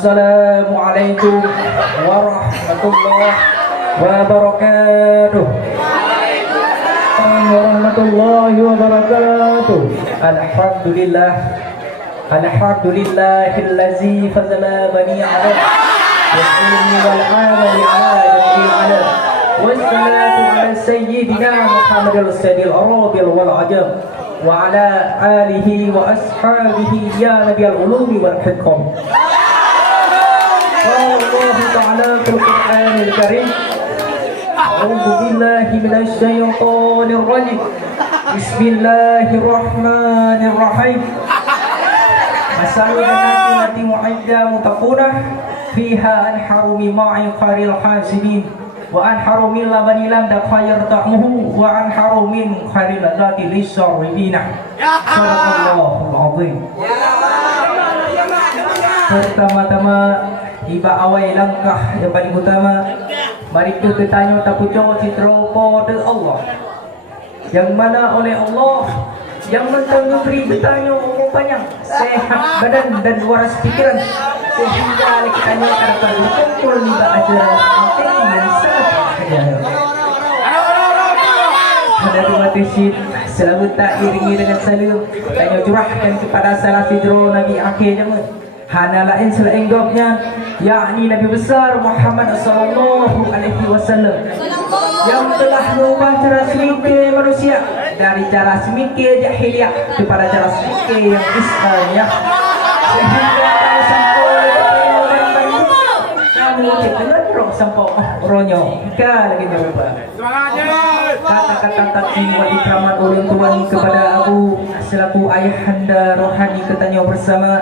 Assalamualaikum warahmatullahi wabarakatuh. Warahmatullahi wabarakatuh. Alhamdulillah. Alhamdulillahillazi fazala bani Adam Yasini wal amali ala jamil alam Wassalatu ala sayyidina Muhammadil Sayyidil Arabil wal Ajam Wa ala alihi wa ashabihi ya nabiyal ulumi wal hikam Allahu ta'ala fil Qur'anil Karim A'udhu billahi minash shaytanir rajim Bismillahirrahmanirrahim Masalul jannati mu'idda mutaqunah fiha anharu min ma'in qaril hasibin wa anharu min labanin lam dakhayr ta'muhu wa anharu min kharil lati lisharibina. Sadaqallahul azim. Pertama-tama iba awal langkah yang paling utama, mari kita tanya tapujo citra pada Allah yang mana oleh Allah yang menteri bertanya umur panjang, sehat badan dan waras pikiran sehingga kita dapat berkumpul di ajaran yang sangat bahagia. Ada dua tisit selalu tak iringi dengan salam tanya curahkan kepada salah fidro Nabi akhir zaman hana lain selain gopnya yakni Nabi besar Muhammad sallallahu alaihi wasallam yang telah mengubah cara semikir manusia dari cara semikir jahiliyah kepada cara semikir yang Islamiyah sehingga sampai kamu dengar roh sampai rohnya ka lagi berubah kata-kata takdim wa ikraman ulun tuan kepada aku selaku ayahanda rohani ketanya bersama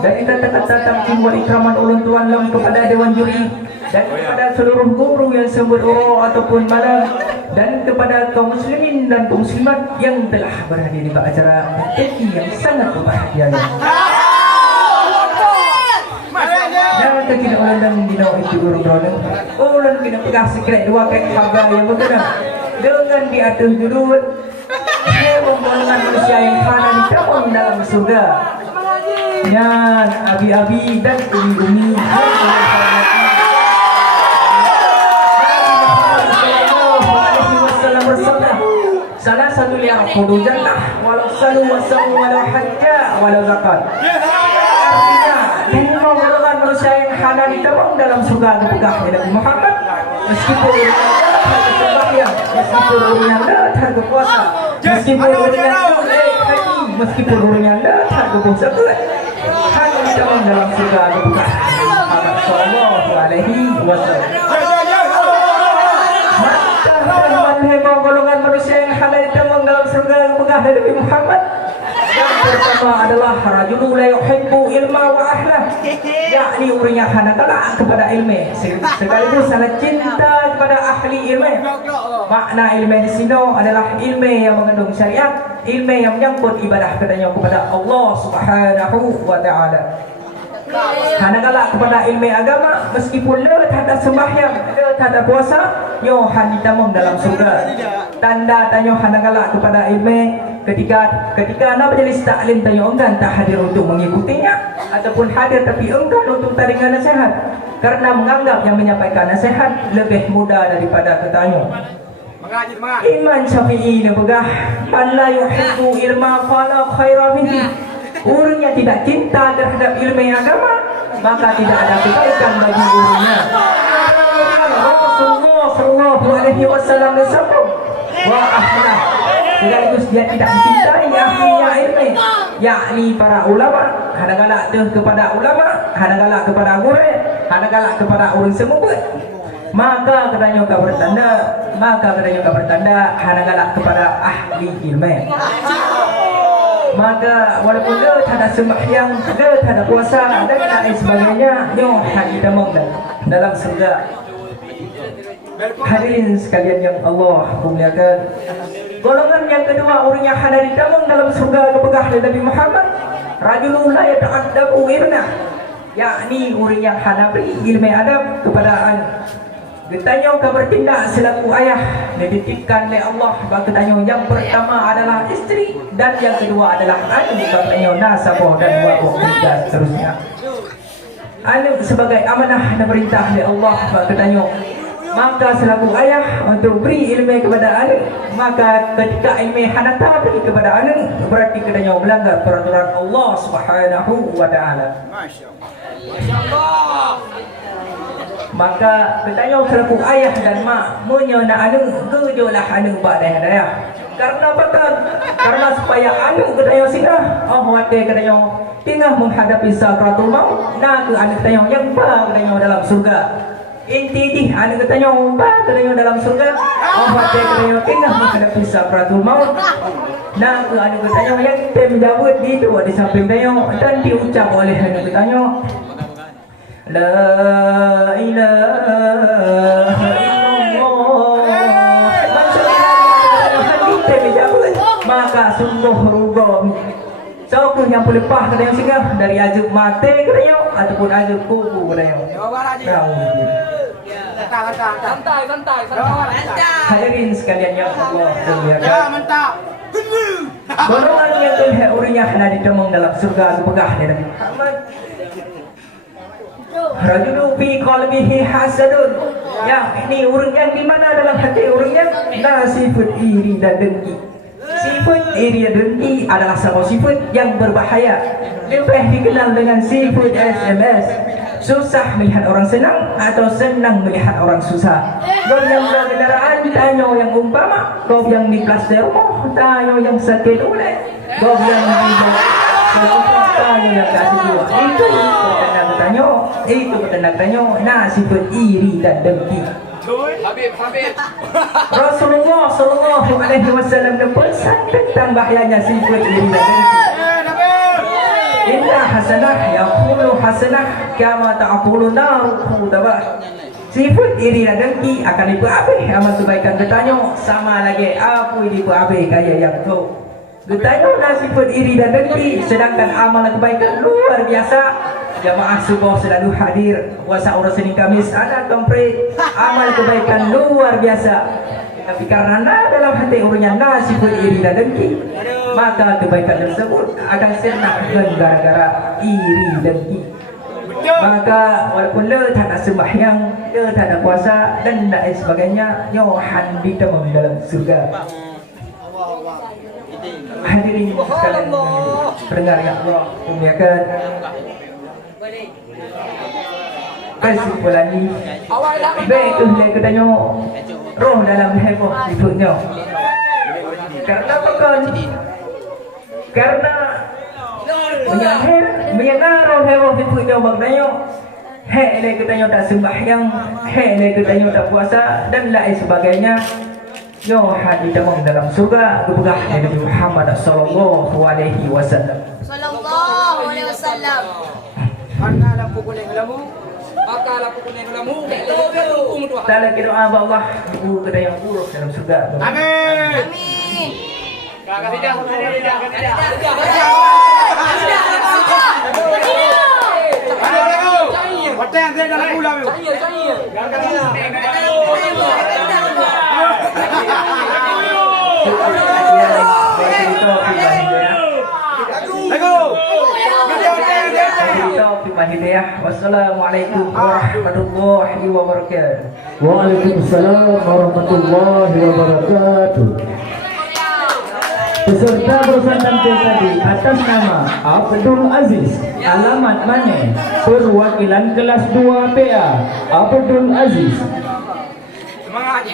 dan kata-kata takdim wa ikraman ulun tuan lam kepada dewan juri dan kepada seluruh guru yang sembut uro ataupun malam dan kepada kaum muslimin dan kaum muslimat yang telah berhadir di acara yang sangat berbahagia. Dan kita ulang dan dinau itu guru drone. Ulang kita pegang sekret dua kek harga yang berbeda dengan di atas judul hewan golongan manusia yang fana di dalam surga. Dan abi-abi dan umi-umi salah satu yang kudu jannah walau salu wasamu walau hajja walau zakat. Artinya lima golongan manusia yang hana ditabung dalam surga dipegah Nabi Muhammad meskipun sembahyang, meskipun urungan datang ke puasa, meskipun urungan haji, meskipun urungan datang ke puasa hana ditabung dalam surga dipegah Muhammad sallallahu alaihi wasallam. Lima golongan manusia yang halal ditabung dalam surga dipegah Nabi Muhammad. Yang pertama adalah rajulun la yuhibbu ilma wa ahlah, yakni orang yang hana kalah kepada ilmu sekaligus sangat cinta kepada ahli ilmu. Makna ilmu di sini adalah ilmu yang mengandung syariat, ilmu yang menyangkut ibadah kepada Allah Subhanahu wa taala. Hana kalah kepada ilmu agama meskipun le tak ada sembahyang, le tak ada puasa, yo han ditamung dalam surga. Tanda tanya hana kalah kepada ilmu ketika anak berjelis taklim tanya enggan tak hadir untuk mengikutinya ataupun hadir tapi enggan untuk taringan nasihat karena menganggap yang menyampaikan nasihat lebih mudah daripada ketanya. Imam Syafi'i ni pegah man la yuhibbu ilma fala khaira fihi. Orang yang tidak cinta terhadap ilmu agama maka tidak ada kebaikan bagi gurunya. Rasulullah sallallahu alaihi wasallam bersabda wa ahlah sekaligus dia tidak mencintai ahlinya ilmu yakni para ulama, hana galak kepada ulama, hana galak kepada guru, hana galak kepada orang semua. Maka katanya kau bertanda hana galak kepada ahli ilmu. Maka walaupun dia tak ada sembahyang, dia tak ada puasa dan lain sebagainya, dia hanya ditamung dalam surga. Hadirin sekalian yang Allah muliakan, golongan yang kedua orang yang hana ditamung dalam surga kepegah Nabi Muhammad, rajulun la yata'addabu irna, yakni orang yang hana beri ilmu adab kepada Ditanya kau bertindak selaku ayah, dititipkan oleh Allah. Bertanya yang pertama adalah istri dan yang kedua adalah anak. Bertanya nasabah dan wabuh dan seterusnya. anu sebagai amanah dan perintah dari Allah katanya. Maka selaku ayah untuk beri ilmu kepada anak, maka ketika ilmu hanata beri kepada anak, berarti katanya melanggar peraturan Allah Subhanahu wa taala. Masya-Allah. Maka katanya selaku ayah dan mak menyana anak kejolah anak pada daya. Karena apa kan? Karena supaya anak katanya sinah, wate katanya tengah menghadapi sakratul maut, nak anak katanya yang katanya dalam surga. Inti di anak katanya katanya dalam surga, wate katanya tengah menghadapi sakratul maut. Nak anak katanya yang menjawab di itu di samping katanya dan diucap oleh anak katanya La ilaha illallah. Maka sungguh rugo. Siapa yang boleh pah kadang singgah dari ajub mati kadang ataupun ajub kuku kadang. Santai. Hadirin sekalian yang Allah muliakan. Ya, mantap. Golongan yang tuhan urinya hendak ditemung dalam surga pegah dari Muhammad. Rajulu fi qalbihi hasadun. Ya, ini orang yang di mana dalam hati orangnya sifat iri dan dengki. Sifat iri dan dengki adalah sebuah sifat yang berbahaya. Lebih dikenal dengan sifat SMS. Susah melihat orang senang atau senang melihat orang susah. Kau yang berkendaraan tanya yang umpama, kau yang di kelas di rumah tanya yang sakit oleh, kau yang di tanya yang kasih dua. Itu bertanda tanya sifat iri dan dengki. Habib. Rasulullah sallallahu alaihi wasallam berpesan tentang bahayanya sifat iri dan dengki. Inna hasanah yaqulu hasanah kama ta'qulu nar khudaba. Sifat iri dan dengki akan diperhabis amal kebaikan bertanya sama lagi apa yang diperhabis kaya yang tu. Bertanya sifat iri dan dengki sedangkan amal kebaikan luar biasa. Jamaah subuh selalu hadir puasa urus Senin Kamis ada komplit amal kebaikan luar biasa. Tapi karena dalam hati orangnya sifat iri dan dengki, maka kebaikan tersebut akan senang gara-gara iri dengki. Maka walaupun le tak ada sembahyang, le tak ada puasa dan lain sebagainya, nyohan ditemung dalam surga. Hadirin sekalian pendengar yang Allah muliakan. Kesimpulan ini baik tu dia katanya roh dalam heboh sifutnya. Karena apa kan? Karena menyangka roh heboh sifutnya maknanya hele katanya tak sembahyang, hele katanya tak puasa dan lain sebagainya. Yo hadir dalam surga kebegah Nabi Muhammad sallallahu alaihi wasallam. Maka lampu kuning lamu. Dalam doa Allah ibu kedai yang buruk dalam surga. Amin. Kakak tidak. Hotel yang saya dalam pulau. Wassalamualaikum warahmatullahi wabarakatuh. Waalaikumsalam warahmatullahi wabarakatuh. Peserta berusaha tampil tadi atas nama Abdul Aziz, alamat mana? Perwakilan kelas 2 PA Abdul Aziz. Semangat.